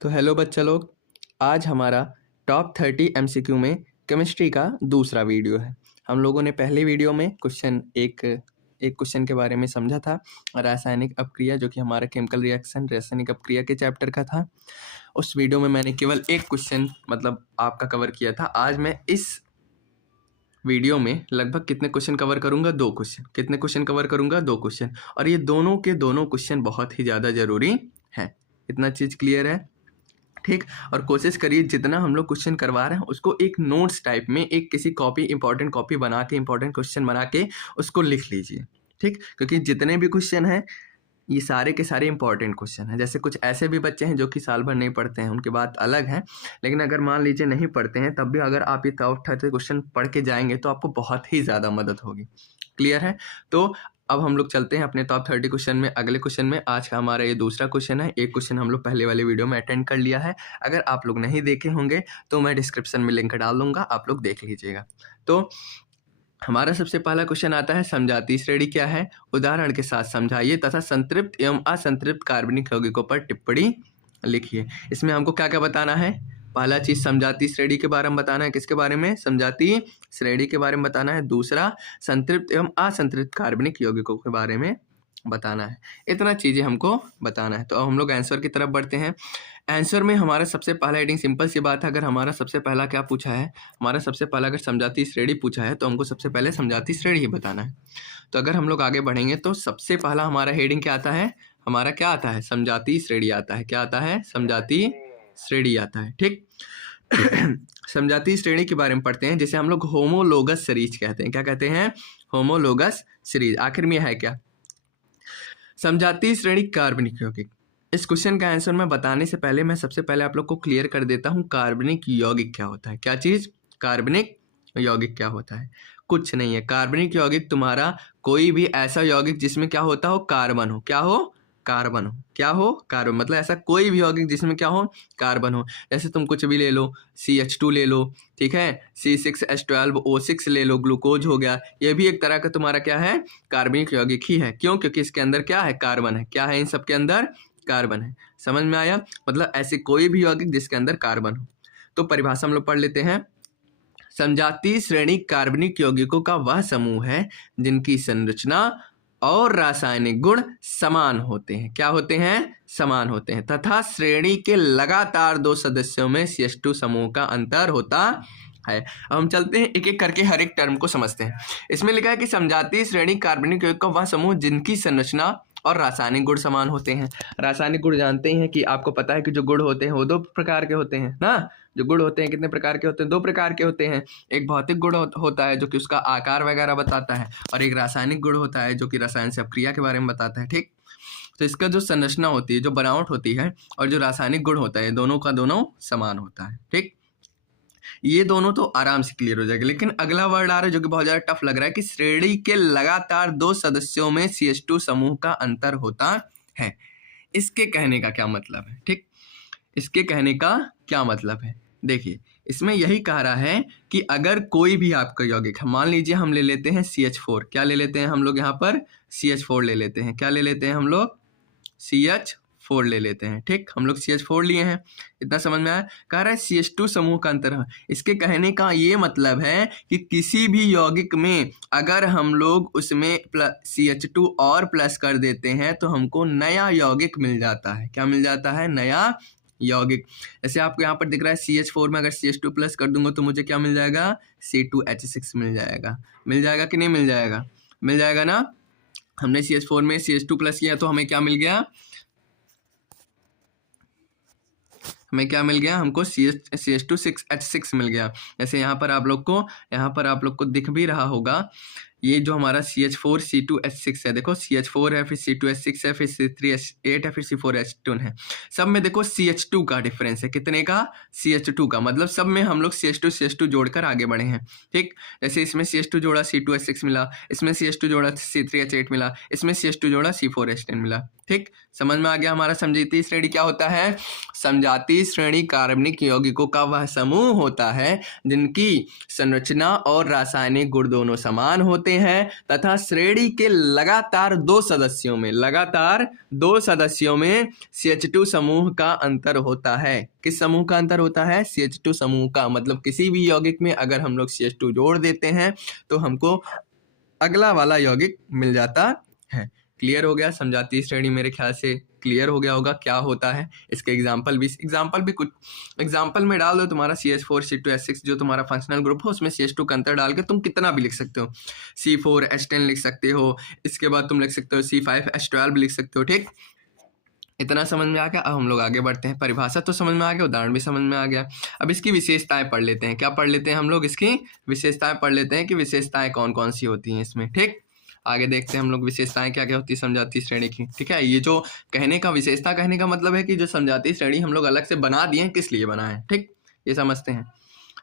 तो हेलो बच्चा लोग, आज हमारा टॉप 30 एमसीक्यू में केमिस्ट्री का दूसरा वीडियो है। हम लोगों ने पहले वीडियो में एक क्वेश्चन के बारे में समझा था, रासायनिक अपक्रिया, जो कि हमारा केमिकल रिएक्शन रासायनिक अपक्रिया के चैप्टर का था। उस वीडियो में मैंने केवल एक क्वेश्चन आपका कवर किया था। आज मैं इस वीडियो में लगभग कितने क्वेश्चन कवर करूंगा? 2 क्वेश्चन। कितने क्वेश्चन कवर करूंगा? 2 क्वेश्चन। और ये दोनों के दोनों क्वेश्चन बहुत ही ज़्यादा ज़रूरी है। इतना चीज़ क्लियर है? ठीक। और कोशिश करिए जितना हम लोग क्वेश्चन करवा रहे हैं उसको एक नोट्स टाइप में, एक किसी कॉपी, इंपॉर्टेंट कॉपी बना के, इंपॉर्टेंट क्वेश्चन बना के उसको लिख लीजिए। ठीक। क्योंकि जितने भी क्वेश्चन हैं ये सारे के सारे इंपॉर्टेंट क्वेश्चन हैं। जैसे कुछ ऐसे भी बच्चे हैं जो कि साल भर नहीं पढ़ते हैं, उनकी बात अलग है। लेकिन अगर मान लीजिए नहीं पढ़ते हैं, तब भी अगर आप ये टॉप 30 क्वेश्चन पढ़ के जाएंगे तो आपको बहुत ही ज़्यादा मदद होगी। क्लियर है? तो अब हम लोग चलते हैं अपने टॉप 30 क्वेश्चन में। अगले क्वेश्चन में आज का हमारा ये दूसरा क्वेश्चन है। एक क्वेश्चन हम लोग पहले वाले वीडियो में अटेंड कर लिया है। अगर आप लोग नहीं देखे होंगे तो मैं डिस्क्रिप्शन में लिंक डाल दूंगा, आप लोग देख लीजिएगा। तो हमारा सबसे पहला क्वेश्चन आता है, समजातीय श्रेणी क्या है? उदाहरण के साथ समझाइए तथा संतृप्त एवं असंतृप्त कार्बनिक यौगिकों पर टिप्पणी लिखिए। इसमें हमको क्या क्या बताना है? पहला चीज समजातीय श्रेणी के बारे में बताना है। किसके बारे में? समजातीय श्रेणी के बारे में बताना है। दूसरा, संतृप्त एवं असंतृप्त कार्बनिक यौगिकों के बारे में बताना है। इतना चीजें हमको बताना है। तो अब हम लोग आंसर की तरफ बढ़ते हैं। आंसर में हमारा सबसे पहला हेडिंग सिंपल सी बात है। अगर हमारा सबसे पहला क्या पूछा है, हमारा सबसे पहला अगर समजातीय श्रेणी पूछा है तो हमको सबसे पहले समजातीय श्रेणी ही बताना है। तो अगर हम लोग आगे बढ़ेंगे तो सबसे पहला हमारा हेडिंग क्या आता है? हमारा क्या आता है? समजातीय श्रेणी आता है। क्या आता है? समजातीय श्रेणी आता है। ठीक। समजातीय श्रेणी के बारे में पढ़ते हैं, जिसे हम लोग होमोलोगस सीरीज कहते हैं। क्या कहते हैं? Homologous series. आखिर में है क्या? समजातीय श्रेणी कार्बनिक यौगिक। इस क्वेश्चन का आंसर मैं बताने से पहले मैं सबसे पहले आप लोग को क्लियर कर देता हूं, कार्बनिक यौगिक क्या होता है। क्या चीज? कार्बनिक यौगिक क्या होता है? कुछ नहीं है। कार्बनिक यौगिक तुम्हारा कोई भी ऐसा यौगिक जिसमें क्या होता हो? कार्बन हो। क्या हो? कार्बन हो। क्या हो? कार्बन। मतलब ऐसा कोई भी यौगिक जिसमें क्या हो? कार्बन हो। जैसे तुम कुछ भी ले लो, CH2 ले लो, ठीक है, C6H12O6 ले लो, ग्लूकोज हो गया। ये भी एक तरह का तुम्हारा क्या है? कार्बनिक यौगिक ही है। क्यों? क्योंकि इसके अंदर क्या है? कार्बन है। क्या है? इन सब के अंदर कार्बन है। समझ में आया? मतलब ऐसे कोई भी यौगिक जिसके अंदर कार्बन हो। तो परिभाषा हम लोग पढ़ लेते हैं। समजातीय श्रेणी कार्बनिक यौगिकों का वह समूह है जिनकी संरचना और रासायनिक गुण समान होते हैं। क्या होते हैं? समान होते हैं। तथा श्रेणी के लगातार 2 सदस्यों में CH2 समूह का अंतर होता है। अब हम चलते हैं एक एक करके हर एक टर्म को समझते हैं। इसमें लिखा है कि समजातीय श्रेणी कार्बनिक यौगिक का वह समूह जिनकी संरचना और रासायनिक गुण समान होते हैं। रासायनिक गुण जानते हैं कि आपको पता है कि जो गुण होते हैं वो 2 प्रकार के होते हैं ना। जो गुण होते हैं कितने प्रकार के होते हैं? 2 प्रकार के होते हैं। एक भौतिक गुण होता है जो कि उसका आकार वगैरह बताता है, और एक रासायनिक गुण होता है जो कि रसायन से अपक्रिया के बारे में बताता है। ठीक। तो इसका जो संरचना होती है, जो बनावट होती है, और जो रासायनिक गुण होता है, दोनों का दोनों समान होता है। ठीक। ये दोनों तो आराम से क्लियर हो जाएगा। लेकिन अगला वर्ड आ रहा है जो कि बहुत ज्यादा टफ लग रहा है, कि श्रेणी के लगातार 2 सदस्यों में CH2 समूह का अंतर होता है। इसके कहने का क्या मतलब है? ठीक। इसके कहने का क्या मतलब है? देखिए, इसमें यही कह रहा है कि अगर कोई भी आपका यौगिक, मान लीजिए हम ले लेते हैं CH4। क्या ले लेते हैं हम लोग? यहाँ पर CH4 ले लेते हैं। क्या ले लेते हैं हम लोग? CH4 ले लेते हैं। ठीक। हम लोग CH4 लिए हैं। इतना समझ में आया? कह रहा है CH2 समूह का अंतर है। इसके कहने का ये मतलब है कि किसी भी यौगिक में अगर हम लोग उसमें CH2 और प्लस कर देते हैं तो हमको नया यौगिक मिल जाता है। क्या मिल जाता है? नया यौगिक। जैसे आपको यहाँ पर दिख रहा है CH4 में अगर CH2 प्लस कर दूंगा तो मुझे क्या मिल जाएगा? C2H6 मिल जाएगा। मिल जाएगा कि नहीं मिल जाएगा? मिल जाएगा ना। हमने CH4 में CH2 प्लस किया तो हमें क्या मिल गया? हमें क्या मिल गया? हमको CH2H6 मिल गया। जैसे यहाँ पर आप लोग को दिख भी रहा होगा, ये जो हमारा CH4 C2H6 है, देखो CH4 है, फिर C2H6 है, फिर C3H8 है, फिर C4H2 है। सब में देखो CH2 का डिफरेंस है। कितने का? CH2 का। मतलब सब में हम लोग CH2 जोड़कर आगे बढ़े हैं। ठीक। जैसे इसमें CH2 जोड़ा C2H6 मिला, इसमें CH2 जोड़ा C3H8 मिला, इसमें CH2 जोड़ा C4H10 मिला। ठीक। समझ में आ गया? हमारा समजातीय श्रेणी क्या होता है? समजातीय श्रेणी कार्बनिक यौगिकों का वह समूह होता है जिनकी संरचना और रासायनिक गुण दोनों समान होते होते हैं तथा श्रेणी के लगातार दो सदस्यों में CH2 समूह का अंतर होता है। किस समूह का अंतर होता है? CH2 समूह का। मतलब किसी भी यौगिक में अगर हम लोग CH2 जोड़ देते हैं तो हमको अगला वाला यौगिक मिल जाता है। क्लियर हो गया? समझाती श्रेणी मेरे ख्याल से क्लियर हो गया होगा क्या होता है। इसके एग्जाम्पल भी कुछ एग्जाम्पल में डाल दो। तुम्हारा CH4 C2H6 जो तुम्हारा फंक्शनल ग्रुप हो उसमें CH2 का अंतर डाल के तुम कितना भी लिख सकते हो। C4H10 लिख सकते हो, इसके बाद तुम लिख सकते हो C5H12 लिख सकते हो। ठीक, इतना समझ में आ गया। अब हम लोग आगे बढ़ते हैं। परिभाषा तो समझ में आ गया, उदाहरण भी समझ में आ गया। अब इसकी विशेषताएं पढ़ लेते हैं। क्या पढ़ लेते हैं हम लोग? इसकी विशेषताएं पढ़ लेते हैं कि विशेषताएं कौन कौन सी होती हैं इसमें। ठीक, आगे देखते हैं हम लोग विशेषताएं क्या क्या होती है समझाती श्रेणी की। ठीक है, ये जो कहने का विशेषता कहने का मतलब है कि जो समझाती श्रेणी हम लोग अलग से बना दिए हैं, किस लिए बनाए हैं। ठीक, ये समझते हैं।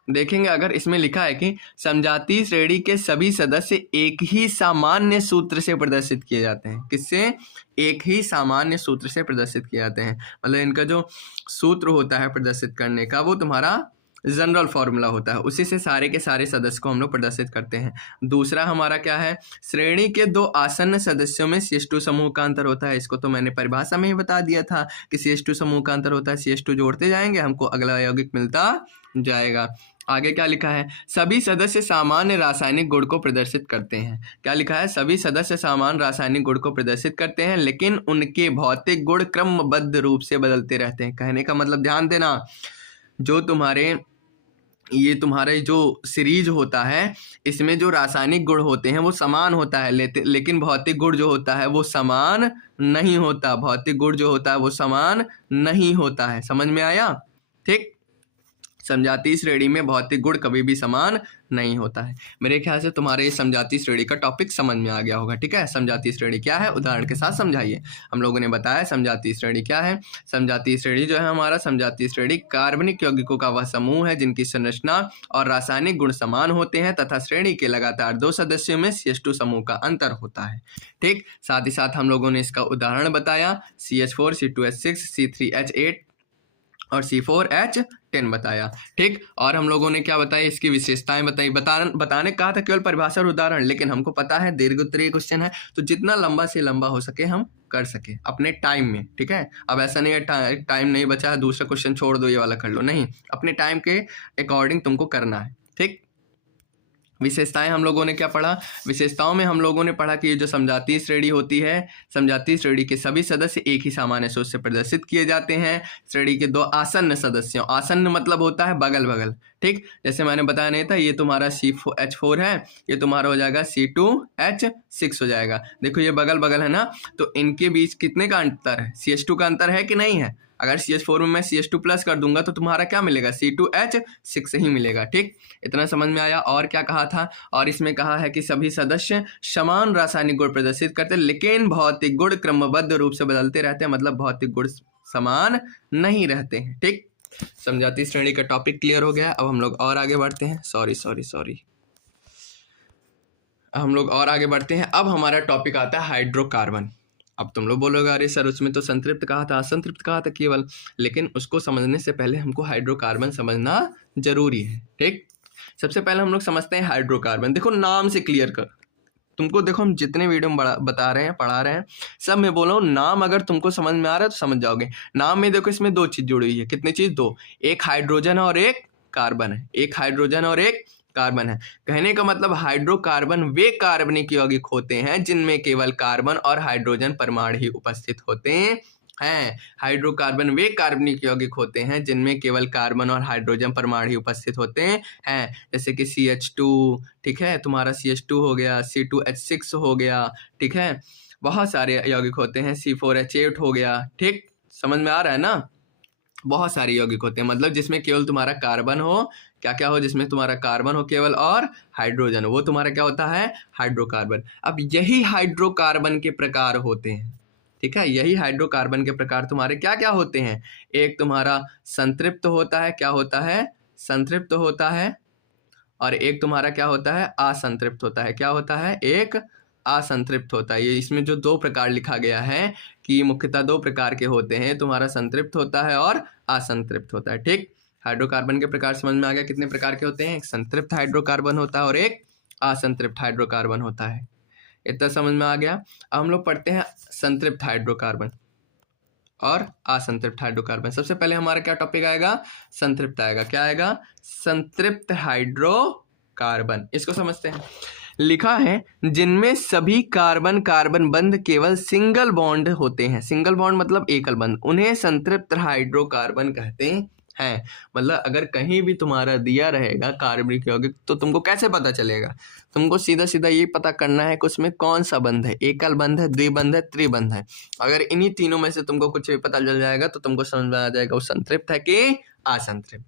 देखेंगे अगर इसमें लिखा है कि समझाती श्रेणी के सभी सदस्य एक ही सामान्य सूत्र से प्रदर्शित किए जाते हैं। किससे? एक ही सामान्य सूत्र से प्रदर्शित किए जाते हैं। मतलब इनका जो सूत्र होता है प्रदर्शित करने का वो तुम्हारा जनरल फॉर्मूला होता है, उसी से सारे के सारे सदस्य को हम लोग प्रदर्शित करते हैं। दूसरा हमारा क्या है? श्रेणी के दो आसन्न सदस्यों में CH2 समूह का अंतर होता है। इसको तो मैंने परिभाषा में ही बता दिया था कि CH2 समूह का अंतर होता है। CH2 जोड़ते जाएंगे हमको अगला यौगिक मिलता जाएगा। आगे क्या लिखा है? सभी सदस्य सामान्य रासायनिक गुण को प्रदर्शित करते हैं। क्या लिखा है? सभी सदस्य सामान्य रासायनिक गुण को प्रदर्शित करते हैं लेकिन उनके भौतिक गुण क्रमबद्ध रूप से बदलते रहते हैं। कहने का मतलब ध्यान देना, जो तुम्हारे जो सीरीज होता है इसमें जो रासायनिक गुण होते हैं वो समान होता है, लेकिन भौतिक गुण जो होता है वो समान नहीं होता। भौतिक गुण जो होता है वो समान नहीं होता है। समझ में आया? ठीक, समझाती श्रेणी में भौतिक गुण कभी भी समान नहीं होता है। मेरे ख्याल से तुम्हारे इस समझाती श्रेणी का टॉपिक समझ में आ गया होगा। ठीक है, समझाती श्रेणी क्या है उदाहरण के साथ समझाइए। हम लोगों ने बताया समझाती श्रेणी क्या है। समझाती श्रेणी जो है हमारा, समझाती श्रेणी कार्बनिक यौगिकों का वह समूह है जिनकी संरचना और रासायनिक गुण समान होते हैं तथा श्रेणी के लगातार दो सदस्यों में CH2 समूह का अंतर होता है। ठीक, साथ ही साथ हम लोगों ने इसका उदाहरण बताया, CH4 C2H6 C3H8 और C4H10 बताया। ठीक, और हम लोगों ने क्या बताया? इसकी विशेषताएं बताई। बताने कहा था केवल परिभाषा और उदाहरण, लेकिन हमको पता है दीर्घ उत्तरीय क्वेश्चन है तो जितना लंबा से लंबा हो सके हम कर सके अपने टाइम में। ठीक है, अब ऐसा नहीं है टाइम नहीं बचा है दूसरा क्वेश्चन छोड़ दो ये वाला कर लो, नहीं, अपने टाइम के अकॉर्डिंग तुमको करना है। ठीक, विशेषताएं हम लोगों ने क्या पढ़ा? विशेषताओं में हम लोगों ने पढ़ा कि ये जो समझाती श्रेणी होती है, समझाती श्रेणी के सभी सदस्य एक ही सामान्य सूत्र से प्रदर्शित किए जाते हैं। श्रेणी के दो आसन्न सदस्यों, आसन्न मतलब होता है बगल बगल। ठीक, जैसे मैंने बताया नहीं था, ये तुम्हारा CH4 है, ये तुम्हारा हो जाएगा C2H6 हो जाएगा। देखो ये बगल बगल है ना, तो इनके बीच कितने का अंतर है? CH2 का अंतर है कि नहीं है? अगर CH4 में मैं CH2 प्लस कर दूंगा तो तुम्हारा क्या मिलेगा? C2H6 ही मिलेगा। ठीक, इतना समझ में आया। और क्या कहा था? और इसमें कहा है कि सभी सदस्य समान रासायनिक गुण प्रदर्शित करते हैं लेकिन भौतिक गुण क्रमबद्ध रूप से बदलते रहते हैं। मतलब भौतिक गुण समान नहीं रहते हैं। ठीक, समझाती श्रेणी का टॉपिक क्लियर हो गया। अब हम लोग और आगे बढ़ते हैं। सॉरी हम लोग और आगे बढ़ते हैं। अब हमारा टॉपिक आता है हाइड्रोकार्बन। अब तुम लोग बोलोगे अरे सर उसमें तो संतृप्त कहा था, असंतृप्त कहा था केवल, लेकिन उसको समझने से पहले हमको हाइड्रोकार्बन समझना जरूरी है। ठीक, सबसे पहले हम लोग समझते हैं हाइड्रोकार्बन। देखो नाम से क्लियर कर, तुमको देखो हम जितने वीडियो में बता रहे हैं पढ़ा रहे हैं सब में बोलो नाम अगर तुमको समझ में आ रहा है तो समझ जाओगे। नाम में देखो इसमें दो चीज जुड़ी हुई है। कितनी चीज? दो, एक हाइड्रोजन और एक कार्बन है। एक हाइड्रोजन और एक कार्बन है। कहने का मतलब हाइड्रोकार्बन वे कार्बनिक यौगिक होते हैं जिनमें केवल कार्बन और हाइड्रोजन परमाणु ही उपस्थित होते हैं। हाइड्रोकार्बन वे कार्बनिक यौगिक होते हैं जिनमें केवल कार्बन और हाइड्रोजन परमाणु ही उपस्थित होते हैं। जैसे कि CH2, ठीक है, तुम्हारा CH2 हो गया, C2H6 हो गया, ठीक है, बहुत सारे यौगिक होते हैं, C4H8 हो गया। ठीक, समझ में आ रहा है ना? बहुत सारे यौगिक होते हैं, मतलब जिसमें केवल तुम्हारा कार्बन हो, क्या क्या हो, जिसमें तुम्हारा कार्बन हो केवल और हाइड्रोजन हो, वो तुम्हारा क्या होता है? हाइड्रोकार्बन। अब यही हाइड्रोकार्बन के प्रकार होते हैं। ठीक है, यही हाइड्रोकार्बन के प्रकार तुम्हारे क्या क्या होते हैं? एक तुम्हारा संतृप्त होता है, क्या होता है? संतृप्त होता है। और एक तुम्हारा क्या होता है? असंतृप्त होता है। क्या होता है? एक असंतृप्त होता है। ये इसमें जो दो प्रकार लिखा गया है कि मुख्यतः दो प्रकार के होते हैं, तुम्हारा संतृप्त होता है और असंतृप्त होता है। ठीक, हाइड्रोकार्बन के प्रकार समझ में आ गया कितने प्रकार के होते हैं? एक संतृप्त हाइड्रोकार्बन होता है और एक असंतृप्त हाइड्रोकार्बन होता है। इतना समझ में आ गया। अब हम लोग पढ़ते हैं संतृप्त हाइड्रोकार्बन और असंतृप्त हाइड्रोकार्बन। सबसे पहले हमारा क्या टॉपिक आएगा? संतृप्त आएगा। क्या आएगा? संतृप्त हाइड्रोकार्बन। इसको समझते हैं। लिखा है जिनमें सभी कार्बन कार्बन बंध केवल सिंगल बॉन्ड होते हैं। सिंगल बॉन्ड मतलब एकल बंध, उन्हें संतृप्त हाइड्रोकार्बन कहते हैं। मतलब अगर कहीं भी तुम्हारा दिया रहेगा कार्बनिक यौगिक तो तुमको कैसे पता चलेगा? तुमको सीधा सीधा ये पता करना है कि उसमें कौन सा बंध है, एकल बंध है, द्विबंध है, त्रिबंध है। अगर इन्हीं तीनों में से तुमको कुछ भी पता चल जाएगा तो तुमको समझ में आ जाएगा वो संतृप्त है कि असंतृप्त।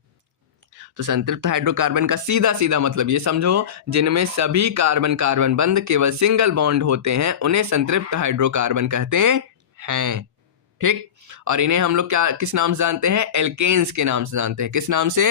तो संतृप्त हाइड्रोकार्बन का सीधा सीधा मतलब ये समझो, जिनमें सभी कार्बन कार्बन बंध केवल सिंगल बॉन्ड होते हैं उन्हें संतृप्त हाइड्रोकार्बन कहते हैं। ठीक। और इन्हें हम लोग क्या किस नाम से जानते हैं? एल्केन्स के नाम से जानते हैं। किस नाम से?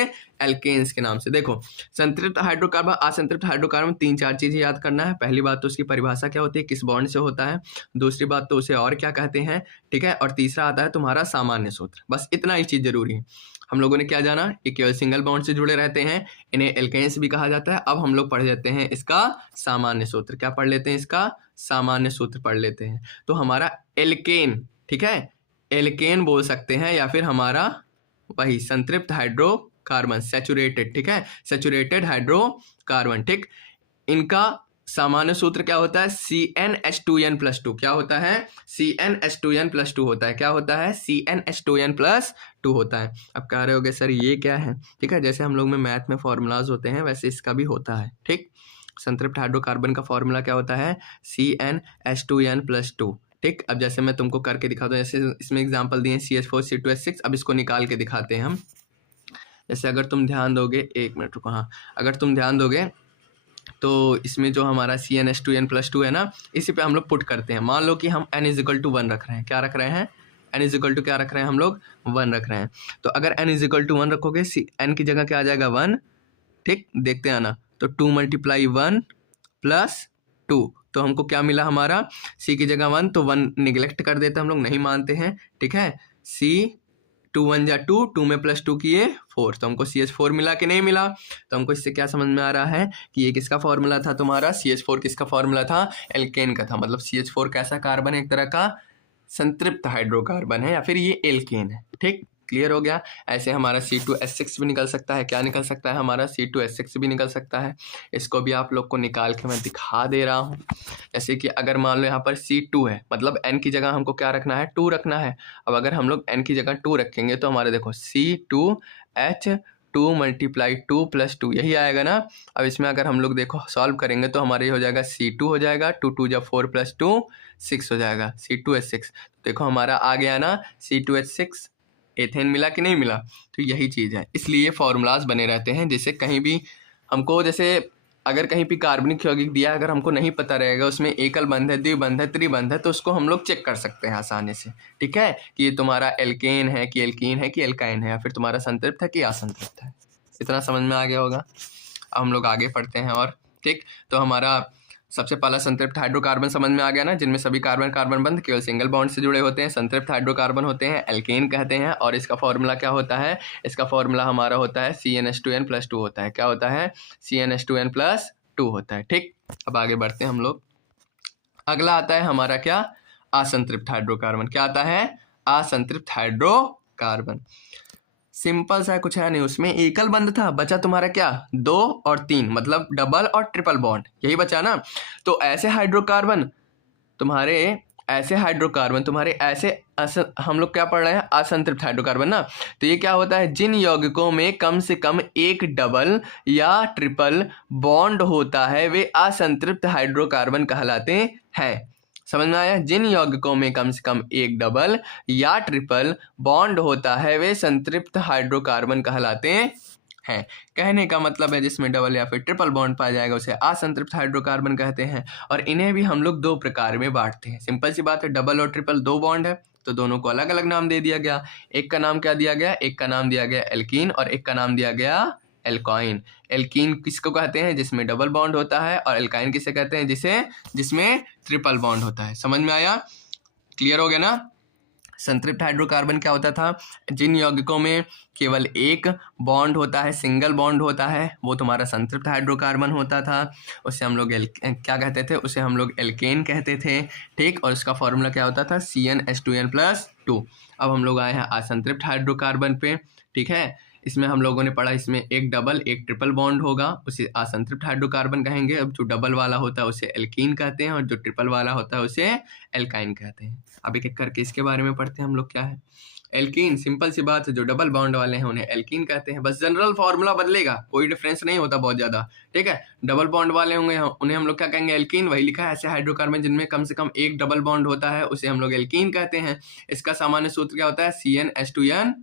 एल्केन्स के नाम से। देखो, संतृप्त हाइड्रोकार्बन, असंतृप्त हाइड्रोकार्बन, 3-4 चीजें याद करना है। पहली बात तो उसकी परिभाषा क्या होती है, किस बॉन्ड से होता है। दूसरी बात तो उसे और क्या कहते हैं, ठीक है। और तीसरा आता है तुम्हारा सामान्य सूत्र। बस इतना ही चीज जरूरी है। हम लोगों ने क्या जाना, ये केवल सिंगल बॉन्ड से जुड़े रहते हैं, इन्हें एल्केन्स भी कहा जाता है। अब हम लोग पढ़ लेते हैं इसका सामान्य सूत्र। क्या पढ़ लेते हैं? इसका सामान्य सूत्र पढ़ लेते हैं। तो हमारा एल्केन, ठीक है, एल्केन बोल सकते हैं, या फिर हमारा वही संतृप्त हाइड्रोकार्बन, सैचुरेटेड, ठीक है, सैचुरेटेड हाइड्रोकार्बन। ठीक। इनका सामान्य सूत्र क्या होता है? CnH2n+2। क्या होता है? CnH2n+2 होता है। क्या होता है? CnH2n+2 होता है। अब कह रहे होगे सर ये क्या है? ठीक है, जैसे हम लोग में मैथ में फॉर्मूलाज होते हैं वैसे इसका भी होता है। ठीक। संतृप्त हाइड्रोकार्बन का फॉर्मूला क्या होता है? CnH2n+2। ठीक। अब जैसे मैं तुमको करके दिखाता हूँ, जैसे इसमें एग्जाम्पल दिए CH4C2H6। अब इसको निकाल के दिखाते हैं हम। जैसे अगर तुम ध्यान दोगे, 1 मिनट रुको, हाँ, अगर तुम ध्यान दोगे तो इसमें जो हमारा CnH2n+2 है ना, इसी पे हम लोग पुट करते हैं। मान लो कि हम n=1 रख रहे हैं। क्या रख रहे हैं? n= क्या रख रहे हैं हम लोग? 1 रख रहे हैं। तो अगर n=1 रखोगे, n की जगह क्या आ जाएगा? 1। ठीक, देखते हैं ना। तो 2 × 1 + 2, तो हमको क्या मिला? हमारा C की जगह 1, तो 1 निगलेक्ट कर देते हैं हम लोग, नहीं मानते हैं। ठीक है, C 2 × 1 = 2, 2 में +2 किए 4, तो हमको CH4 मिला कि नहीं मिला? तो हमको इससे क्या समझ में आ रहा है कि ये किसका फॉर्मूला था तुम्हारा? CH4 किसका फॉर्मूला था? एल्केन का था। मतलब CH4 कैसा कार्बन है? एक तरह का संतृप्त हाइड्रोकार्बन है, या फिर ये एल्केन है। ठीक, क्लियर हो गया। ऐसे हमारा C2H6 भी निकल सकता है। क्या निकल सकता है? हमारा C2H6 भी निकल सकता है। इसको भी आप लोग को निकाल के मैं दिखा दे रहा हूँ। जैसे कि अगर मान लो यहाँ पर C2 है, मतलब n की जगह हमको क्या रखना है? 2 रखना है। अब अगर हम लोग n की जगह 2 रखेंगे तो हमारे देखो C2H2 × 2 + 2 यही आएगा ना। अब इसमें अगर हम लोग देखो सॉल्व करेंगे तो हमारे ये हो जाएगा C2 हो जाएगा, 2 2 = 4 + 2 6 हो जाएगा, C2H6। देखो हमारा आ गया ना C2H6। एथेन मिला कि नहीं मिला? तो यही चीज़ है, इसलिए फॉर्मूलाज बने रहते हैं। जैसे कहीं भी हमको, जैसे अगर कहीं भी कार्बनिक यौगिक दिया, अगर हमको नहीं पता रहेगा उसमें एकल बंध है, द्विबंध है, त्रिबंध है, तो उसको हम लोग चेक कर सकते हैं आसानी से। ठीक है, कि ये तुम्हारा एल्केन है कि एल्कीन है कि एल्काइन है, या फिर तुम्हारा संतृप्त है कि असंतृप्त है। इतना समझ में आ गया होगा। अब हम लोग आगे पढ़ते हैं और ठीक। तो हमारा सबसे पहला संतृप्त हाइड्रोकार्बन समझ में आ गया ना, जिनमें सभी कार्बन कार्बन बंध केवल सिंगल बॉन्ड से जुड़े होते हैं, संतृप्त हाइड्रोकार्बन होते हैं, एल्केन कहते हैं। और इसका फॉर्मूला क्या होता है? इसका फॉर्मूला हमारा होता है CnH2n+2 होता है। क्या होता है? CnH2n+2 होता है। ठीक। अब आगे बढ़ते हैं हम लोग। अगला आता है हमारा क्या? असंतृप्त हाइड्रोकार्बन। क्या आता है? असंतृप्त हाइड्रोकार्बन। सिंपल सा कुछ है नहीं, उसमें एकल बंध था, बचा तुम्हारा क्या? 2 और 3, मतलब डबल और ट्रिपल बॉन्ड, यही बचा ना। तो ऐसे हाइड्रोकार्बन तुम्हारे हम लोग क्या पढ़ रहे हैं? असंतृप्त हाइड्रोकार्बन ना। तो ये क्या होता है? जिन यौगिकों में कम से कम एक डबल या ट्रिपल बॉन्ड होता है वे असंतृप्त हाइड्रोकार्बन कहलाते हैं। समझ में आया? जिन यौगिकों में कम से कम एक डबल या ट्रिपल बॉन्ड होता है वे संतृप्त हाइड्रोकार्बन कहलाते हैं। कहने का मतलब है जिसमें डबल या फिर ट्रिपल बॉन्ड पाया जाएगा उसे असंतृप्त हाइड्रोकार्बन कहते हैं। और इन्हें भी हम लोग 2 प्रकार में बांटते हैं। सिंपल सी बात है, डबल और ट्रिपल 2 बॉन्ड है तो दोनों को अलग अलग नाम दे दिया गया। एक का नाम क्या दिया गया? एक का नाम दिया गया एल्कीन और एक का नाम दिया गया एल्काइन। एल्कीन किसको कहते हैं? जिसमें डबल बॉन्ड होता है। और एल्काइन किसे कहते हैं? जिसमें ट्रिपल बॉन्ड होता है। समझ में आया? क्लियर हो गया ना? संतृप्त हाइड्रोकार्बन क्या होता था, जिन यौगिकों में केवल एक बॉन्ड होता है, सिंगल बॉन्ड होता है, वो तुम्हारा संतृप्त हाइड्रोकार्बन होता था। उसे हम लोग क्या कहते थे, उसे हम लोग एल्केन कहते थे, ठीक। और उसका फॉर्मूला क्या होता था, CnH2n+2। अब हम लोग आए हैं असंतृप्त हाइड्रोकार्बन पे, ठीक है। इसमें हम लोगों ने पढ़ा, इसमें एक डबल एक ट्रिपल बॉन्ड होगा, उसे असंतृप्त हाइड्रोकार्बन कहेंगे। अब जो डबल वाला होता है उसे एल्कीन कहते हैं, और जो ट्रिपल वाला होता है उसे एल्काइन कहते हैं। अब एक एक करके इसके बारे में पढ़ते हैं हम लोग। क्या है एल्कीन, सिंपल सी बात है, जो डबल बॉन्ड वाले हैं उन्हें एल्कीन कहते हैं, बस जनरल फॉर्मूला बदलेगा, कोई डिफरेंस नहीं होता बहुत ज्यादा, ठीक है। डबल बॉन्ड वाले होंगे उन्हें हम लोग क्या कहेंगे, एल्कीन। वही लिखा है, ऐसे हाइड्रोकार्बन जिनमें कम से कम एक डबल बॉन्ड होता है उसे हम लोग एल्कीन कहते हैं। इसका सामान्य सूत्र क्या होता है, CnH2n।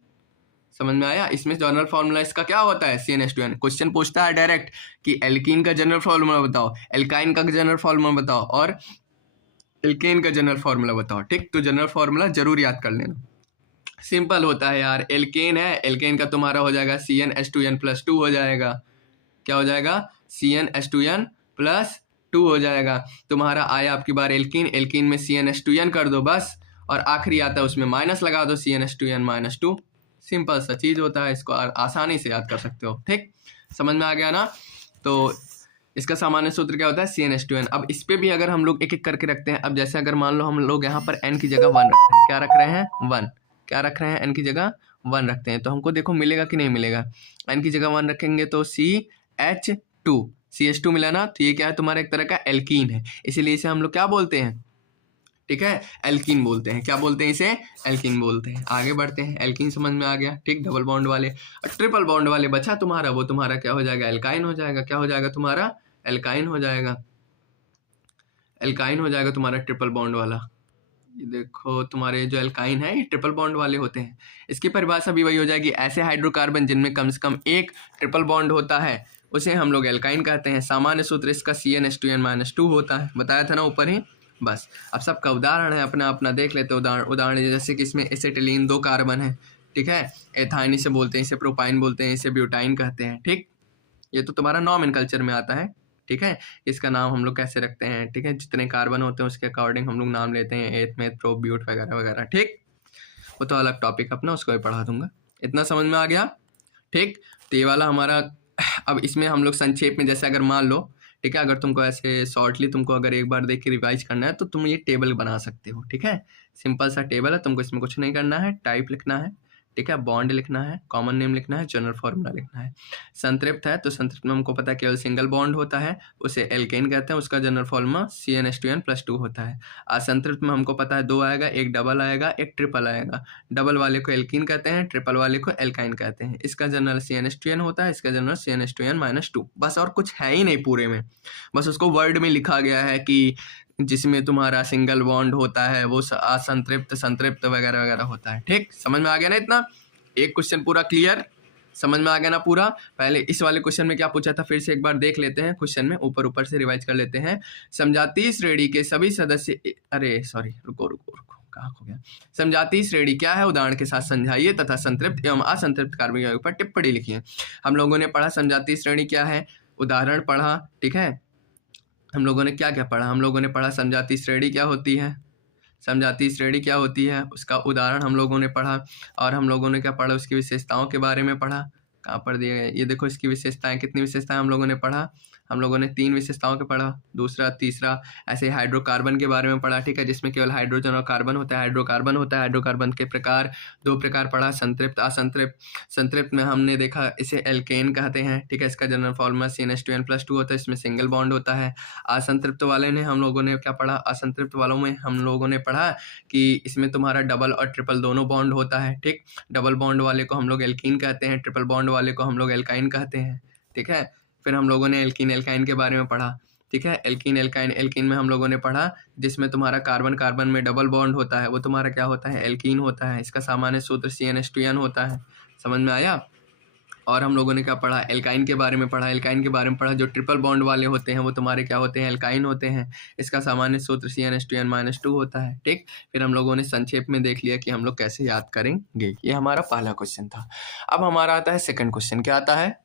समझ में आया। इसमें जनरल फॉर्मूला इसका क्या होता है, CnH2n। क्वेश्चन पूछता है डायरेक्ट कि एल्कीन का जनरल फॉर्मूला बताओ, एल्काइन का जनरल फॉर्मूला बताओ, और एल्केन का जनरल फॉर्मूला बताओ, ठीक। तो जनरल फॉर्मूला जरूर याद कर लेना, सिंपल होता है यार। एल्केन है, एल्केन का तुम्हारा हो जाएगा CnH2n+2 हो जाएगा। क्या हो जाएगा, CnH2n+2 हो जाएगा। तुम्हारा आया आपकी बार एल्कीन, एल्कीन में CnH2n कर दो बस, और आखिरी आता है उसमें माइनस लगा दो, CnH2n-2। सिंपल सा चीज होता है, इसको आसानी से याद कर सकते हो, ठीक। समझ में आ गया ना। तो इसका सामान्य सूत्र क्या होता है, CnH2n। अब इस पे भी अगर हम लोग एक एक करके रखते हैं, अब जैसे अगर मान लो हम लोग यहाँ पर n की जगह 1 रखते हैं, क्या रख रहे हैं, 1। क्या रख रहे हैं, n की जगह 1 रखते हैं, तो हमको देखो मिलेगा कि नहीं मिलेगा। n की जगह 1 रखेंगे तो CH2 मिला ना, तो ये क्या है, तुम्हारा एक तरह का एल्कीन है, इसीलिए इसे हम लोग क्या बोलते हैं, ठीक है, एल्कीन बोलते हैं। क्या बोलते हैं इसे, एल्कीन बोलते हैं। आगे बढ़ते हैं, एल्कीन समझ में आ गया, ठीक। डबल बॉन्ड वाले, और ट्रिपल बॉन्ड वाले बचा तुम्हारा, वो तुम्हारा क्या हो जाएगा, एल्काइन हो जाएगा। क्या हो जाएगा तुम्हारा, एल्काइन हो जाएगा, एल्काइन हो जाएगा तुम्हारा ट्रिपल बॉन्ड वाला। ये देखो तुम्हारे जो एल्काइन है ये ट्रिपल बॉन्ड वाले होते हैं। इसकी परिभाषा भी वही हो जाएगी, ऐसे हाइड्रोकार्बन जिनमें कम से कम एक ट्रिपल बॉन्ड होता है उसे हम लोग एल्काइन कहते हैं। सामान्य सूत्र इसका CnH2n-2 होता है, बताया था ना ऊपर ही। बस अब सबका उदाहरण है, अपना अपना देख लेते हैं उदाहरण जैसे कि इसमें एसिटिलीन 2 कार्बन है, ठीक है। एथाइन इसे बोलते हैं, इसे प्रोपाइन बोलते हैं, इसे ब्यूटाइन कहते हैं, ठीक। ये तो तुम्हारा नॉमेनकल्चर में आता है, ठीक है। इसका नाम हम लोग कैसे रखते हैं, ठीक है, जितने कार्बन होते हैं उसके अकॉर्डिंग हम लोग नाम लेते हैं, एथ मेथ प्रो ब्यूट वगैरह वगैरह, ठीक। वो तो अलग टॉपिक अपना, उसको भी पढ़ा दूंगा। इतना समझ में आ गया, ठीक। तो ये वाला हमारा, अब इसमें हम लोग संक्षेप में, जैसे अगर मान लो, ठीक है, अगर तुमको ऐसे शॉर्टली तुमको अगर एक बार देख के रिवाइज करना है तो तुम ये टेबल बना सकते हो, ठीक है। सिंपल सा टेबल है, तुमको इसमें कुछ नहीं करना है, टाइप लिखना है, ठीक है, बॉन्ड लिखना है, कॉमन नेम लिखना है, जनरल फॉर्मूला लिखना है। संतृप्त है तो संतृप्त में हमको पता है केवल सिंगल बॉन्ड होता है, उसे एल्केन कहते हैं, उसका जनरल फॉर्मूला CnH2n+2 होता है। असंतृप्त में हमको पता है 2 आएगा, एक डबल आएगा, एक ट्रिपल आएगा। डबल वाले को एल्कीन कहते हैं, ट्रिपल वाले को एल्काइन कहते हैं। इसका जनरल CnH2n होता है, इसका जनरल CnH2n-2। बस और कुछ है ही नहीं पूरे में, बस उसको वर्ड में लिखा गया है कि जिसमें तुम्हारा सिंगल बॉन्ड होता है वो असंतृप्त, संतृप्त वगैरह वगैरह होता है, ठीक। समझ में आ गया ना इतना, एक क्वेश्चन पूरा क्लियर, समझ में आ गया ना पूरा। पहले इस वाले क्वेश्चन में क्या पूछा था फिर से एक बार देख लेते हैं, क्वेश्चन में ऊपर ऊपर से रिवाइज कर लेते हैं। समजातीय श्रेणी के सभी सदस्य, अरे सॉरी, रुको रुको रुको, कहाँ खो गया। समजातीय श्रेणी क्या है, उदाहरण के साथ समझाइए तथा संतृप्त एवं असंतृप्त कार्बनिक यौगिक पर टिप्पणी लिखिए। हम लोगों ने पढ़ा समजातीय श्रेणी क्या है, उदाहरण पढ़ा, ठीक है। हम लोगों ने क्या क्या पढ़ा, हम लोगों ने पढ़ा समजातीय श्रेणी क्या होती है, समजातीय श्रेणी क्या होती है, उसका उदाहरण हम लोगों ने पढ़ा, और हम लोगों ने क्या पढ़ा, उसकी विशेषताओं के बारे में पढ़ा। कहाँ पर दिए गए, ये देखो इसकी विशेषताएं, कितनी विशेषताएं हम लोगों ने पढ़ा, हम लोगों ने 3 विशेषताओं के पढ़ा, दूसरा तीसरा ऐसे हाइड्रोकार्बन के बारे में पढ़ा, ठीक है, जिसमें केवल हाइड्रोजन और कार्बन होता है, हाइड्रोकार्बन होता है। हाइड्रोकार्बन के प्रकार 2 प्रकार पढ़ा, संतृप्त, असंतृप्त। संतृप्त में हमने देखा इसे एल्केन कहते हैं, ठीक है, इसका जनरल फॉर्मूला CnH2n+2 होता है, इसमें सिंगल बॉन्ड होता है। असंतृप्त वाले ने हम लोगों ने क्या पढ़ा, असंतृप्त वालों में हम लोगों ने पढ़ा कि इसमें तुम्हारा डबल और ट्रिपल दोनों बॉन्ड होता है, ठीक। डबल बॉन्ड वाले को हम लोग एल्कीन कहते हैं, ट्रिपल बॉन्ड वाले को हम लोग एल्काइन कहते हैं, ठीक है। फिर हम लोगों ने एल्कीन एल्काइन के बारे में पढ़ा, ठीक है। एल्कीन एल्काइन, एल्कीन में हम लोगों ने पढ़ा जिसमें तुम्हारा कार्बन कार्बन में डबल बॉन्ड होता है, वो तुम्हारा क्या होता है, एल्कीन होता है। इसका सामान्य सूत्र CnH2n होता है, समझ में आया। और हम लोगों ने क्या पढ़ा, एल्काइन के बारे में पढ़ा, एल्काइन के बारे में पढ़ा जो ट्रिपल बॉन्ड वाले होते हैं वो तुम्हारे क्या होते हैं, एल्काइन होते हैं। इसका सामान्य सूत्र CnH2n-2 होता है, ठीक। फिर हम लोगों ने संक्षेप में देख लिया कि हम लोग कैसे याद करेंगे। ये हमारा पहला क्वेश्चन था। अब हमारा आता है सेकंड क्वेश्चन। क्या आता है,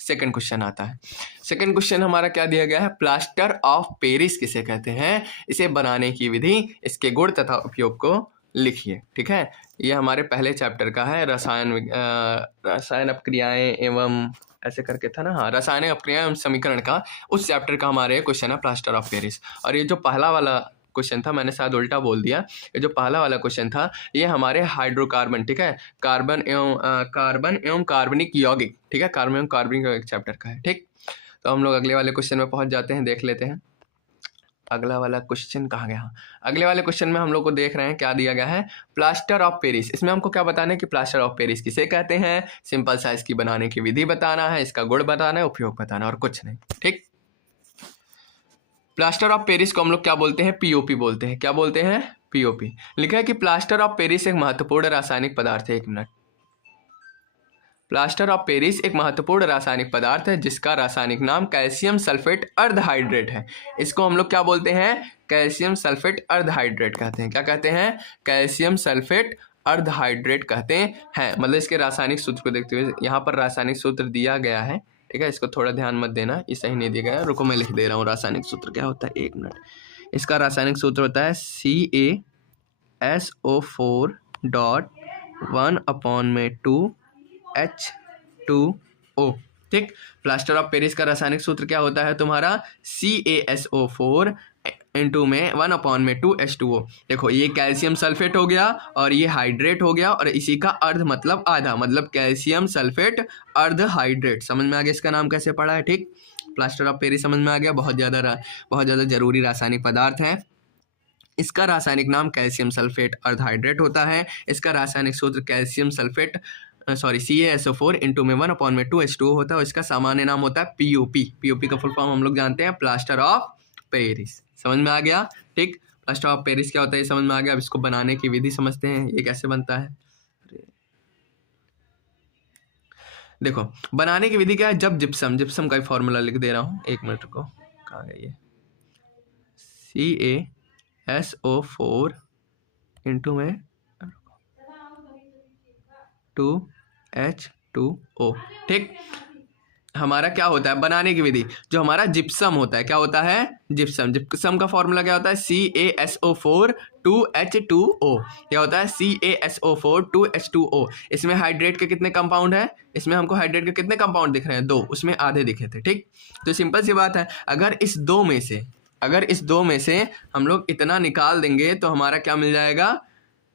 सेकंड क्वेश्चन आता है। सेकंड क्वेश्चन हमारा क्या दिया गया है, प्लास्टर ऑफ पेरिस किसे कहते हैं, इसे बनाने की विधि, इसके गुण तथा उपयोग को लिखिए। ठीक है, ये हमारे पहले चैप्टर का है, रसायन अपक्रियाएं एवं ऐसे करके था ना, हाँ, रासायनिक अपक्रिया एवं समीकरण का, उस चैप्टर का हमारे क्वेश्चन है प्लास्टर ऑफ पेरिस। और ये जो पहला वाला क्वेश्चन था, मैंने शायद उल्टा बोल दिया, ये जो पहला वाला क्वेश्चन था ये हमारे हाइड्रोकार्बन, ठीक है, कार्बन एवं कार्बनिक यौगिक, ठीक है, कार्बन एवं कार्बनिक यौगिक चैप्टर का है। ठीक, तो हम लोग अगले वाले क्वेश्चन में पहुंच जाते हैं, देख लेते हैं अगला वाला क्वेश्चन कहाँ गया। अगले वाले क्वेश्चन में हम लोग को देख रहे हैं क्या दिया गया है, प्लास्टर ऑफ पेरिस। इसमें हमको क्या बताना है कि प्लास्टर ऑफ पेरिस किसे कहते हैं, सिंपल सा इसकी बनाने की विधि बताना है, इसका गुण बताना है, उपयोग बताना है, और कुछ नहीं। ठीक, प्लास्टर ऑफ पेरिस को हम लोग क्या बोलते हैं, पीओपी बोलते हैं। क्या बोलते हैं, पीओपी। लिखा है कि प्लास्टर ऑफ पेरिस एक महत्वपूर्ण रासायनिक पदार्थ है। 1 मिनट। प्लास्टर ऑफ पेरिस एक महत्वपूर्ण रासायनिक पदार्थ है जिसका रासायनिक नाम कैल्शियम सल्फेट अर्धहाइड्रेट है। इसको हम लोग क्या बोलते हैं, कैल्शियम सल्फेट अर्धहाइड्रेट कहते हैं। क्या कहते हैं, कैल्शियम सल्फेट अर्धहाइड्रेट कहते हैं। मतलब इसके रासायनिक सूत्र को देखते हुए यहाँ पर रासायनिक सूत्र दिया गया है, ठीक है, इसको थोड़ा ध्यान मत देना, ये सही नहीं दिया गया है। रुको मैं लिख दे रहा हूँ रासायनिक सूत्र क्या होता है, 1 मिनट। इसका रासायनिक सूत्र होता है CaSO4.1/2H2O। ठीक, प्लास्टर ऑफ पेरिस का रासायनिक सूत्र क्या होता है तुम्हारा, CaSO4 इंटू में 1/2H2O। देखो ये कैल्शियम सल्फेट हो गया और ये हाइड्रेट हो गया, और इसी का अर्ध मतलब आधा, मतलब कैल्शियम सल्फेट अर्धहाइड्रेट। समझ में आ गया इसका नाम कैसे पड़ा है। ठीक, प्लास्टर ऑफ पेरिस समझ में आ गया, बहुत ज़्यादा जरूरी रासायनिक पदार्थ है। इसका रासायनिक नाम कैल्शियम सल्फेट अर्धहाइड्रेट होता है। इसका रासायनिक सूत्र कैल्शियम सल्फेट CaSO4 इंटू में 1/2H2O होता है, और इसका सामान्य नाम होता है पीओपी। पीओपी का फुल फॉर्म हम लोग जानते हैं, प्लास्टर ऑफ पेरिस। समझ में आ गया। ठीक, प्लास्टर ऑफ पेरिस क्या होता है ये समझ में आ गया। अब इसको बनाने की विधि समझते हैं, ये कैसे बनता है। देखो बनाने की विधि क्या है, जब जिप्सम का फॉर्मूला लिख दे रहा हूँ, 1 मिनट को, कहाँ गई ये, CaSO4 इंटू में 2H2O। ठीक, हमारा क्या होता है बनाने की विधि, जो हमारा जिप्सम होता है, क्या होता है, जिप्सम का फॉर्मूला क्या होता है, CaSO4 2H2O। क्या होता है, CaSO4 2H2O। इसमें हाइड्रेट के कितने कंपाउंड है, इसमें हमको हाइड्रेट के कितने कंपाउंड दिख रहे हैं, 2, उसमें आधे दिखे थे। ठीक, तो सिंपल सी बात है, अगर इस दो में से हम लोग इतना निकाल देंगे तो हमारा क्या मिल जाएगा,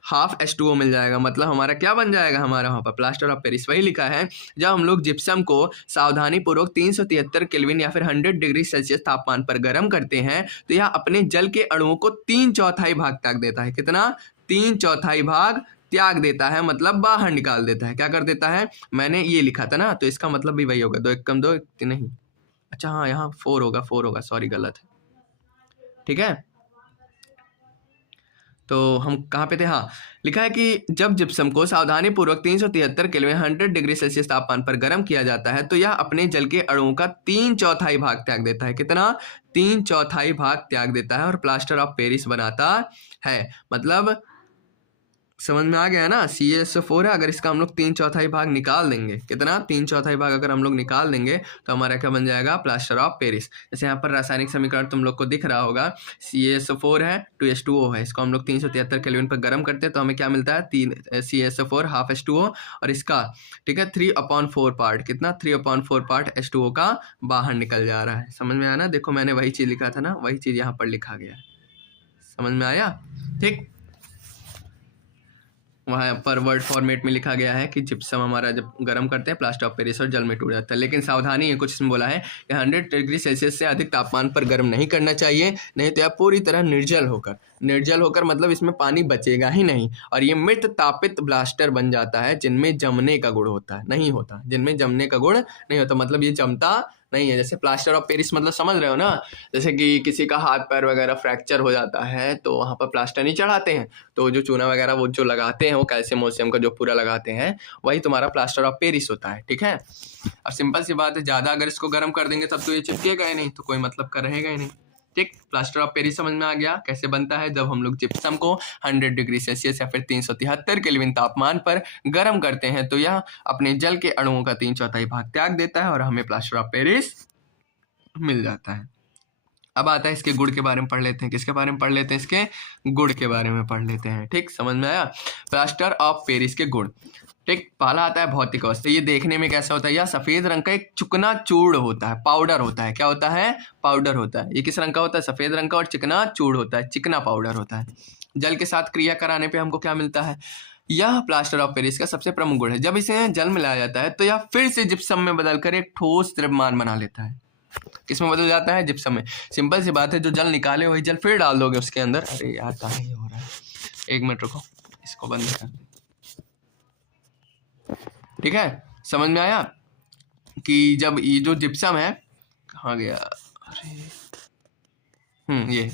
हाफ H2O मिल जाएगा। मतलब हमारा क्या बन जाएगा, हमारा वहाँ पर प्लास्टर ऑफ पेरिस। वही लिखा है, जब हम लोग जिप्सम को सावधानी पूर्वक 373 केल्विन या फिर 100 डिग्री सेल्सियस तापमान पर गर्म करते हैं तो यह अपने जल के अणुओं को 3/4 भाग त्याग देता है। कितना, 3/4 भाग त्याग देता है, मतलब बाहर निकाल देता है। क्या कर देता है, मैंने ये लिखा था ना, तो इसका मतलब भी वही होगा, 2 × 2 नहीं, अच्छा हाँ यहाँ 4 होगा, सॉरी गलत है। ठीक है, तो हम कहाँ पे थे, हाँ, लिखा है कि जब जिप्सम को सावधानी पूर्वक 373 केल्विन 100 डिग्री सेल्सियस तापमान पर गर्म किया जाता है तो यह अपने जल के अणुओं का 3/4 भाग त्याग देता है। कितना, 3/4 भाग त्याग देता है और प्लास्टर ऑफ पेरिस बनाता है। मतलब समझ में आ गया ना, CaSO4 है, अगर इसका हम लोग 3/4 भाग निकाल देंगे, कितना, 3/4 भाग अगर हम लोग निकाल देंगे तो हमारा क्या बन जाएगा, प्लास्टर ऑफ पेरिस। जैसे यहाँ पर रासायनिक समीकरण तुम लोग को दिख रहा होगा, CaSO4 है, 2H2O है, इसको हम लोग 373 केल्विन पर गर्म करते हैं तो हमें क्या मिलता है, 3 CaSO4 हाफ H2O, और इसका ठीक है 3/4 पार्ट, कितना, 3/4 पार्ट H2O का बाहर निकल जा रहा है। समझ में आया ना, देखो मैंने वही चीज़ लिखा था ना, वही चीज़ यहाँ पर लिखा गया है। समझ में आया। ठीक, वहाँ पर वर्ड फॉर्मेट में लिखा गया है कि जिप्सम हमारा जब गर्म करते हैं प्लास्टर ऑफ पेरिस और जल में टूट जाता है। लेकिन सावधानी है, कुछ इसमें बोला है कि 100 डिग्री सेल्सियस से अधिक तापमान पर गर्म नहीं करना चाहिए, नहीं तो यह पूरी तरह निर्जल होकर मतलब इसमें पानी बचेगा ही नहीं, और ये मृत तापित ब्लास्टर बन जाता है जिनमें जमने का गुण होता है, नहीं होता, जिनमें जमने का गुण नहीं होता, मतलब ये जमता नहीं है। जैसे प्लास्टर ऑफ पेरिस मतलब समझ रहे हो ना, जैसे कि किसी का हाथ पैर वगैरह फ्रैक्चर हो जाता है तो वहाँ पर प्लास्टर नहीं चढ़ाते हैं, तो जो चूना वगैरह वो जो लगाते हैं, वो कैल्शियम वोशियम का जो पूरा लगाते हैं, वही तुम्हारा प्लास्टर ऑफ पेरिस होता है। ठीक है, अब सिंपल सी बात है, ज़्यादा अगर इसको गर्म कर देंगे तब तो ये चिपकेगा ही नहीं, तो कोई मतलब का रहेगा ही नहीं। ठीक, प्लास्टर ऑफ पेरिस समझ में आ गया कैसे बनता है, जब हम लोग जिप्सम को 100 डिग्री सेल्सियस या फिर 373 केल्विन तापमान पर गर्म करते हैं तो यह अपने जल के अणुओं का 3/4 भाग त्याग देता है और हमें प्लास्टर ऑफ पेरिस मिल जाता है। अब आता है इसके गुण के बारे में पढ़ लेते हैं। किसके बारे में पढ़ लेते हैं? इसके गुण के बारे में पढ़ लेते हैं। ठीक, समझ में आया? प्लास्टर ऑफ पेरिस के गुण। ठीक, पहला आता है भौतिक अवस्था। ये देखने में कैसा होता है? यह सफेद रंग का एक चिकना चूड़ होता है, पाउडर होता है। क्या होता है? पाउडर होता है। ये किस रंग का होता है? सफेद रंग का, और चिकना चूड़ होता है, चिकना पाउडर होता है। जल के साथ क्रिया कराने पे हमको क्या मिलता है? यह प्लास्टर ऑफ पेरिस का सबसे प्रमुख गुण है। जब इसे जल मिलाया जाता है तो यह फिर से जिप्सम में बदलकर एक ठोस द्रव्यमान बना लेता है। किसमें बदल जाता है? जिप्सम में। सिंपल सी बात है, जो जल निकाले वही जल फिर डाल दोगे उसके अंदर। अरे यार कहाँ ये हो रहा है, एक मिनट रुको, इसको बंद कर। ठीक है, समझ में आया कि जब ये जो जिप्सम है, कहाँ गया? अरे ये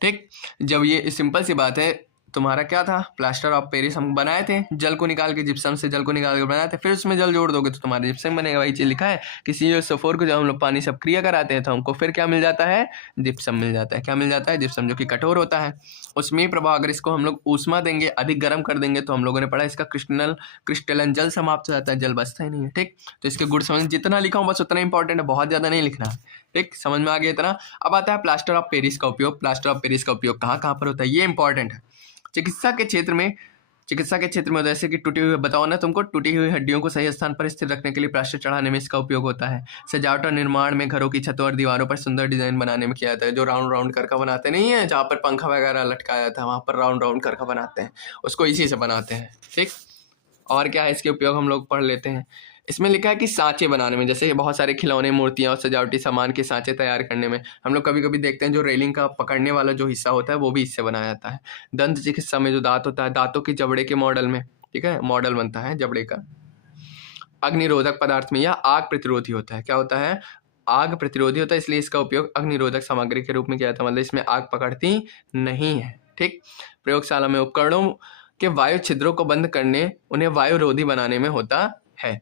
ठीक, जब ये सिंपल सी बात है, तुम्हारा क्या था? प्लास्टर ऑफ पेरिस हम बनाए थे, जल को निकाल के, जिप्सम से जल को निकाल के बनाए थे, फिर उसमें जल जोड़ दोगे तो तुम्हारा जिप्सम बनेगा। वही चीज लिखा है कि CuSO4 को जब हम लोग पानी से क्रिया कराते हैं तो हमको फिर क्या मिल जाता है? जिप्सम मिल जाता है। क्या मिल जाता है? जिप्सम, जो कि कठोर होता है। उसमें प्रभाव, अगर इसको हम लोग ऊष्मा देंगे, अधिक गर्म कर देंगे, तो हम लोगों ने पढ़ा इसका क्रिस्टलन जल समाप्त हो जाता है, जल बचता ही नहीं है। ठीक, तो इसके गुण समझ, जितना लिखा हूँ बस उतना इंपॉर्टेंट है, बहुत ज्यादा नहीं लिखना है। ठीक, समझ में आ गया इतना? अब आता है प्लास्टर ऑफ पेरिस का उपयोग। प्लास्टर ऑफ पेरिस का उपयोग कहाँ कहाँ पर होता है? ये इंपॉर्टेंट है। चिकित्सा के क्षेत्र में जैसे कि टूटी हुई, बताओ ना तुमको, टूटी हुई हड्डियों को सही स्थान पर स्थिर रखने के लिए प्लास्टर चढ़ाने में इसका उपयोग होता है। सजावट और निर्माण में, घरों की छतों और दीवारों पर सुंदर डिजाइन बनाने में किया जाता है। जो राउंड राउंड करके बनाते नहीं है, जहाँ पर पंखा वगैरह लटकाया जाता है, वहाँ पर राउंड राउंड करके बनाते हैं, उसको इसी से बनाते हैं। ठीक, और क्या है इसके उपयोग, हम लोग पढ़ लेते हैं। इसमें लिखा है कि सांचे बनाने में, जैसे बहुत सारे खिलौने, मूर्तियां और सजावटी सामान के सांचे तैयार करने में। हम लोग कभी कभी देखते हैं जो रेलिंग का पकड़ने वाला जो हिस्सा होता है वो भी इससे बनाया जाता है। दंत चिकित्सा में जो दांत होता है, दांतों की जबड़े के मॉडल में, ठीक है, मॉडल बनता है जबड़े का। अग्निरोधक पदार्थ में, यह आग प्रतिरोधी होता है। क्या होता है? आग प्रतिरोधी होता है, इसलिए इसका उपयोग अग्निरोधक सामग्री के रूप में किया जाता है। मतलब इसमें आग पकड़ती नहीं है। ठीक, प्रयोगशाला में उपकरणों के वायु छिद्रों को बंद करने, उन्हें वायुरोधी बनाने में होता है।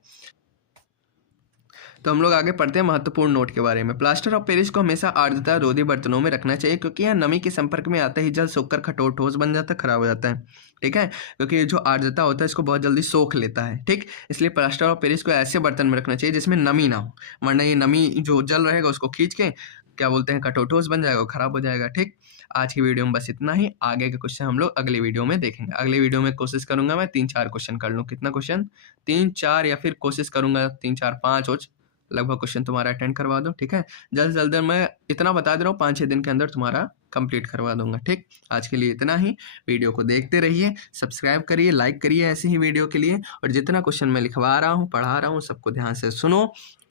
तो हम लोग आगे पढ़ते हैं महत्वपूर्ण नोट के बारे में। प्लास्टर ऑफ पेरिस को हमेशा आर्द्रता रोधी बर्तनों में रखना चाहिए, क्योंकि यह नमी के संपर्क में आते ही जल सूखकर कठोर ठोस बन जाता है, खराब हो जाता है। ठीक है, क्योंकि ये जो आर्द्रता होता है इसको बहुत जल्दी सोख लेता है। ठीक, इसलिए प्लास्टर ऑफ पेरिस को ऐसे बर्तन में रखना चाहिए जिसमें नमी ना हो, वरना ये नमी जो जल रहेगा उसको खींच के क्या बोलते हैं, कठोर ठोस बन जाएगा, खराब हो जाएगा। ठीक, आज की वीडियो में बस इतना ही। आगे के क्वेश्चन हम लोग अगली वीडियो में देखेंगे। अगली वीडियो में कोशिश करूंगा मैं 3-4 क्वेश्चन कर लूँ। कितना क्वेश्चन? 3-4, या फिर कोशिश करूंगा 3-4-5 लगभग क्वेश्चन तुम्हारा अटेंड करवा दो। ठीक है, जल्द से जल्द मैं इतना बता दे रहा हूँ, 5-6 दिन के अंदर तुम्हारा कंप्लीट करवा दूंगा। ठीक, आज के लिए इतना ही। वीडियो को देखते रहिए, सब्सक्राइब करिए, लाइक करिए ऐसे ही वीडियो के लिए, और जितना क्वेश्चन मैं लिखवा रहा हूँ, पढ़ा रहा हूँ, सबको ध्यान से सुनो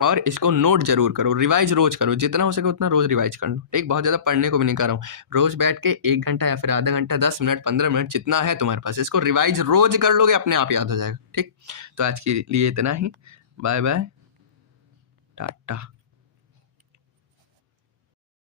और इसको नोट जरूर करो, रिवाइज रोज करो, जितना हो सके उतना रोज रिवाइज कर लो। ठीक, बहुत ज़्यादा पढ़ने को भी नहीं कर रहा हूँ, रोज बैठ के 1 घंटा या फिर आधा घंटा, 10 मिनट, 15 मिनट, जितना है तुम्हारे पास, इसको रिवाइज रोज कर लोगे, अपने आप याद हो जाएगा। ठीक, तो आज के लिए इतना ही। Bye bye, Tata.